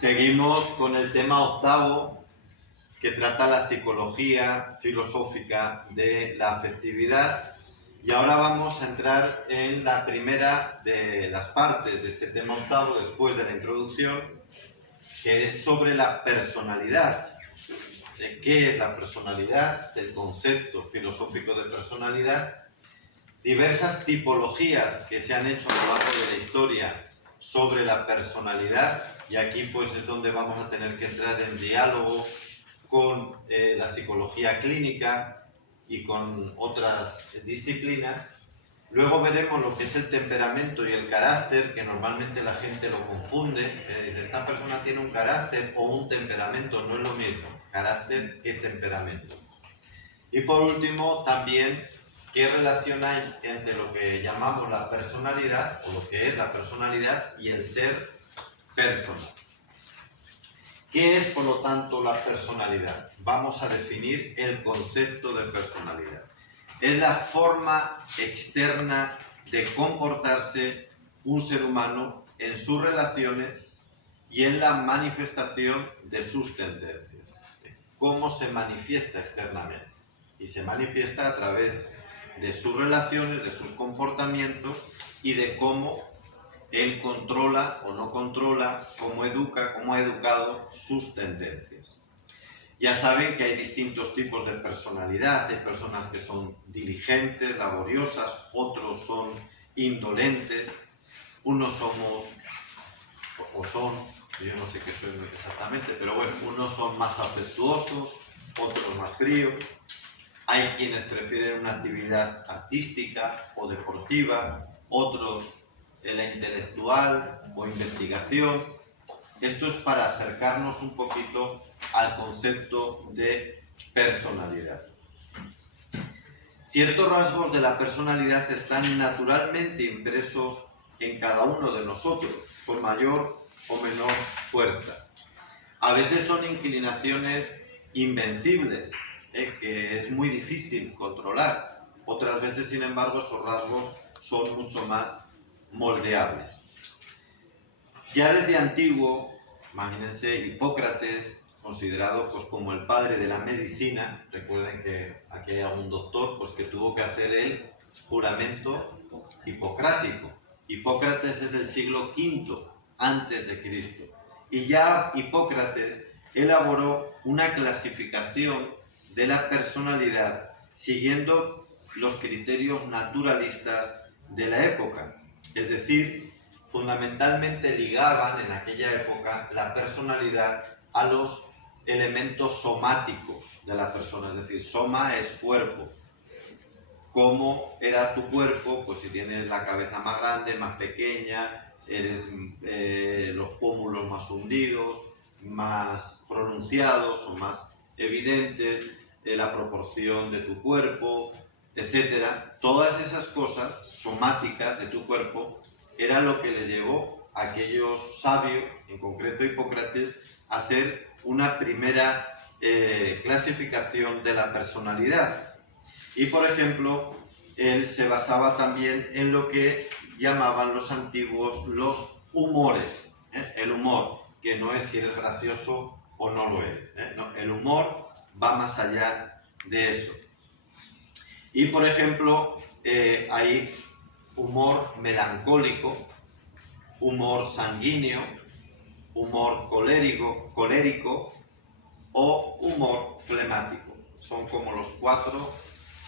Seguimos con el tema octavo, que trata la psicología filosófica de la afectividad, y ahora vamos a entrar en la primera de las partes de este tema octavo, después de la introducción, que es sobre la personalidad. ¿De qué es la personalidad? El concepto filosófico de personalidad, diversas tipologías que se han hecho a lo largo de la historia sobre la personalidad, y aquí pues es donde vamos a tener que entrar en diálogo con la psicología clínica y con otras disciplinas. Luego veremos lo que es el temperamento y el carácter, que normalmente la gente lo confunde. Dice, esta persona tiene un carácter o un temperamento, no es lo mismo, carácter y temperamento. Y por último, también, ¿qué relación hay entre lo que llamamos la personalidad, o lo que es la personalidad, y el ser personal? ¿Qué es, por lo tanto, la personalidad? Vamos a definir el concepto de personalidad. Es la forma externa de comportarse un ser humano en sus relaciones y en la manifestación de sus tendencias. ¿Cómo se manifiesta externamente? Y se manifiesta a través de sus relaciones, de sus comportamientos y de cómo él controla o no controla, cómo educa, cómo ha educado sus tendencias. Ya saben que hay distintos tipos de personalidad. Hay personas que son diligentes, laboriosas, otros son indolentes, unos somos, o son, yo no sé qué soy exactamente, pero bueno, unos son más afectuosos, otros más fríos. Hay quienes prefieren una actividad artística o deportiva, otros en la intelectual o investigación. Esto es para acercarnos un poquito al concepto de personalidad. Ciertos rasgos de la personalidad están naturalmente impresos en cada uno de nosotros, con mayor o menor fuerza. A veces son inclinaciones invencibles, que es muy difícil controlar. Otras veces, sin embargo, esos rasgos son mucho más moldeables. Ya desde antiguo, imagínense, Hipócrates, considerado pues como el padre de la medicina, recuerden que aquí hay algún doctor pues que tuvo que hacer el juramento hipocrático. Hipócrates es del siglo V antes de Cristo, y ya Hipócrates elaboró una clasificación de la personalidad siguiendo los criterios naturalistas de la época, es decir, fundamentalmente ligaban en aquella época la personalidad a los elementos somáticos de la persona, es decir, soma es cuerpo. ¿Cómo era tu cuerpo? Pues si tienes la cabeza más grande, más pequeña, eres los pómulos más hundidos, más pronunciados o más evidentes, la proporción de tu cuerpo, etcétera. Todas esas cosas somáticas de tu cuerpo era lo que le llevó a aquellos sabios, en concreto Hipócrates, a hacer una primera clasificación de la personalidad. Y, por ejemplo, él se basaba también en lo que llamaban los antiguos los humores. El humor, que no es si eres gracioso o no lo eres. No, el humor va más allá de eso. Y, por ejemplo, hay humor melancólico, humor sanguíneo, humor colérico o humor flemático. Son como los 4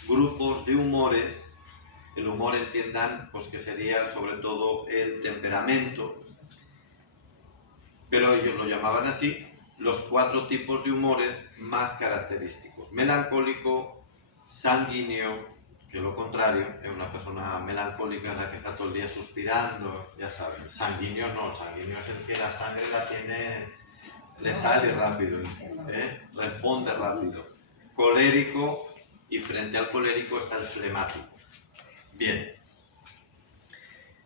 grupos de humores. El humor, entiendan, pues que sería sobre todo el temperamento, pero ellos lo llamaban así, los 4 tipos de humores más característicos: melancólico, sanguíneo, que lo contrario, es una persona melancólica en la que está todo el día suspirando, ya saben. Sanguíneo no, sanguíneo es el que la sangre la tiene, le sale rápido, responde rápido. Colérico, y frente al colérico está el flemático. Bien,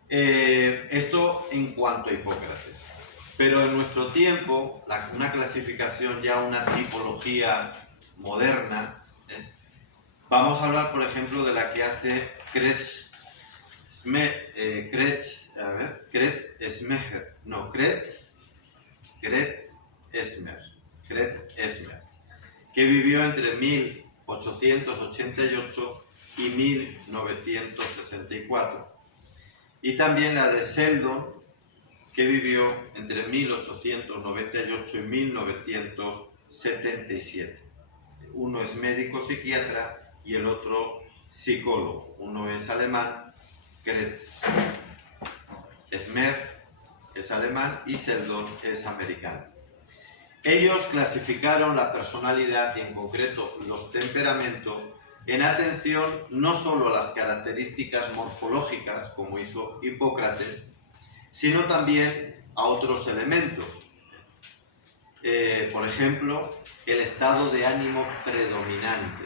esto en cuanto a Hipócrates. Pero en nuestro tiempo, una clasificación ya, una tipología moderna, vamos a hablar, por ejemplo, de la que hace Kreutzmer, que vivió entre 1888 y 1964. Y también la de Sheldon, que vivió entre 1898 y 1977. Uno es médico psiquiatra y el otro psicólogo. Uno es alemán, Kreutzmer es alemán y Sheldon es americano. Ellos clasificaron la personalidad y en concreto los temperamentos en atención no solo a las características morfológicas, como hizo Hipócrates, sino también a otros elementos. Por ejemplo, el estado de ánimo predominante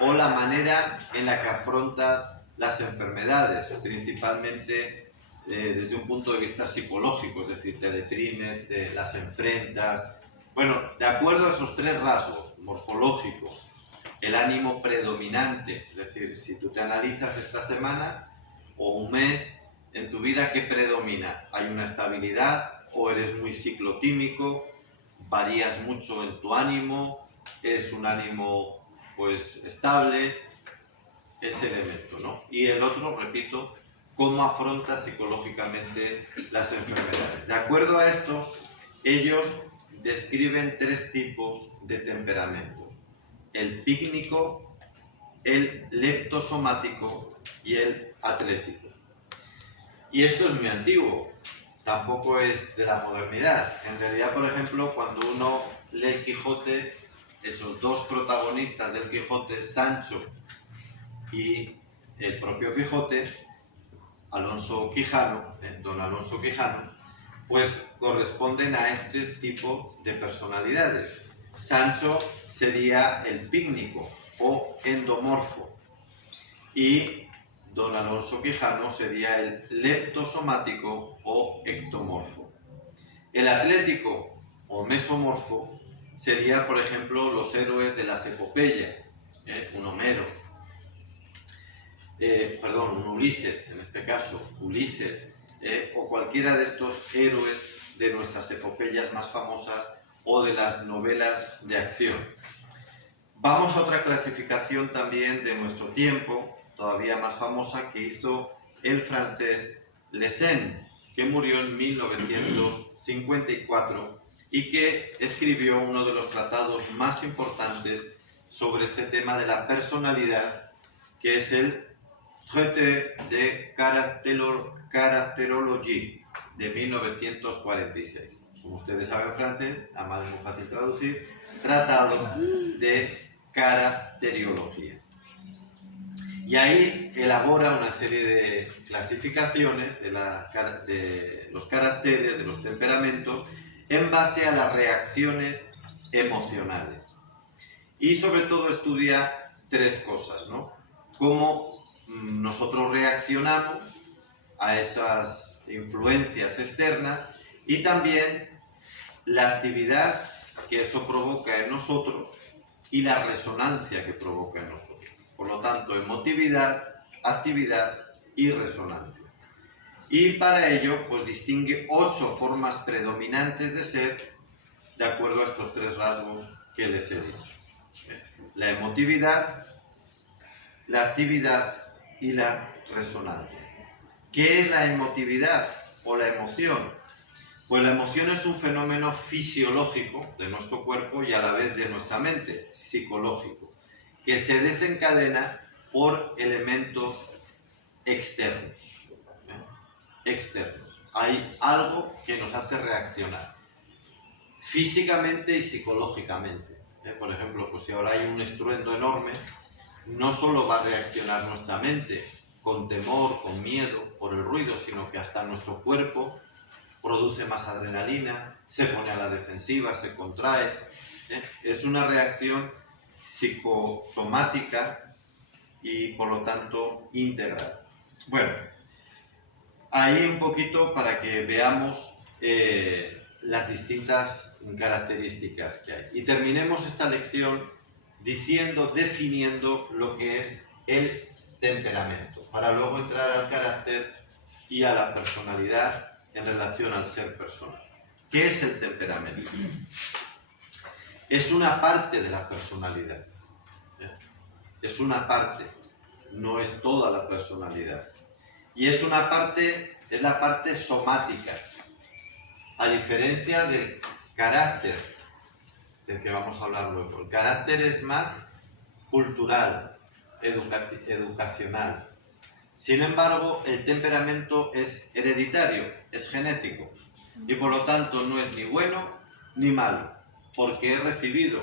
o la manera en la que afrontas las enfermedades, principalmente desde un punto de vista psicológico, es decir, te deprimes, te las enfrentas. Bueno, de acuerdo a esos tres rasgos, morfológico, el ánimo predominante, es decir, si tú te analizas esta semana o un mes en tu vida, ¿qué predomina? ¿Hay una estabilidad o eres muy ciclotímico? ¿Varías mucho en tu ánimo? ¿Es un ánimo pues estable? Ese elemento, ¿no? Y el otro, repito, ¿cómo afrontas psicológicamente las enfermedades? De acuerdo a esto, ellos describen tres tipos de temperamentos: el pícnico, el leptosomático y el atlético. Y esto es muy antiguo, tampoco es de la modernidad. En realidad, por ejemplo, cuando uno lee el Quijote, esos dos protagonistas del Quijote, Sancho y el propio Quijote, Alonso Quijano, don Alonso Quijano, pues corresponden a este tipo de personalidades. Sancho sería el pícnico o endomorfo y don Alonso Quijano sería el leptosomático o ectomorfo. El atlético o mesomorfo sería, por ejemplo, los héroes de las epopeyas, un Homero, un Ulises, en este caso, Ulises, o cualquiera de estos héroes de nuestras epopeyas más famosas o de las novelas de acción. Vamos a otra clasificación también de nuestro tiempo, todavía más famosa, que hizo el francés Lessen, que murió en 1954 y que escribió uno de los tratados más importantes sobre este tema de la personalidad, que es el Traité de Caractérologie de 1946. Como ustedes saben francés, además es muy fácil traducir, Tratado de Caracteriología. Y ahí elabora una serie de clasificaciones de los caracteres, de los temperamentos, en base a las reacciones emocionales. Y sobre todo estudia tres cosas, ¿no? Cómo nosotros reaccionamos a esas influencias externas y también la actividad que eso provoca en nosotros y la resonancia que provoca en nosotros. Por lo tanto, emotividad, actividad y resonancia. Y para ello, pues distingue 8 formas predominantes de ser de acuerdo a estos tres rasgos que les he dicho. La emotividad, la actividad y la resonancia. ¿Qué es la emotividad o la emoción? Pues la emoción es un fenómeno fisiológico de nuestro cuerpo y a la vez de nuestra mente, psicológico, que se desencadena por elementos externos. Hay algo que nos hace reaccionar físicamente y psicológicamente. Por ejemplo, pues si ahora hay un estruendo enorme, no solo va a reaccionar nuestra mente con temor, con miedo por el ruido, sino que hasta nuestro cuerpo produce más adrenalina, se pone a la defensiva, se contrae. Es una reacción psicosomática y por lo tanto integral. Bueno, ahí un poquito para que veamos las distintas características que hay. Y terminemos esta lección definiendo lo que es el temperamento, para luego entrar al carácter y a la personalidad en relación al ser personal. ¿Qué es el temperamento? Es una parte de la personalidad. Es una parte, no es toda la personalidad. Y es una parte, es la parte somática, a diferencia del carácter, del que vamos a hablar luego. El carácter es más cultural, educacional. Sin embargo, el temperamento es hereditario, es genético, y por lo tanto no es ni bueno ni malo, porque es recibido.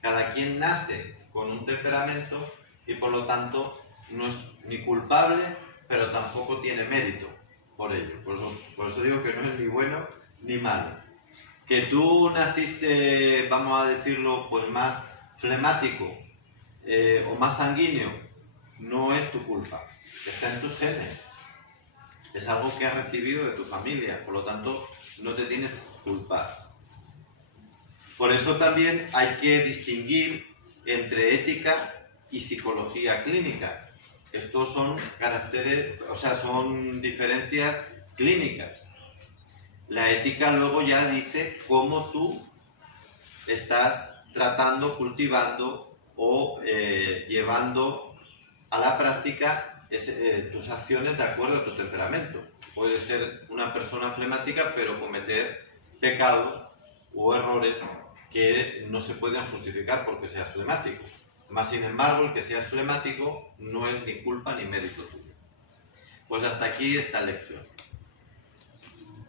Cada quien nace con un temperamento y por lo tanto no es ni culpable, pero tampoco tiene mérito por ello. Por eso digo que no es ni bueno ni malo. Que tú naciste, vamos a decirlo, pues más flemático o más sanguíneo, no es tu culpa, está en tus genes. Es algo que has recibido de tu familia, por lo tanto no te tienes que culpar. Por eso también hay que distinguir entre ética y psicología clínica. Estos son caracteres, o sea, son diferencias clínicas. La ética luego ya dice cómo tú estás tratando, cultivando o llevando a la práctica tus acciones de acuerdo a tu temperamento. Puede ser una persona flemática pero cometer pecados o errores que no se pueden justificar porque seas flemático. Más sin embargo, el que seas flemático no es ni culpa ni mérito tuyo. Pues hasta aquí esta lección.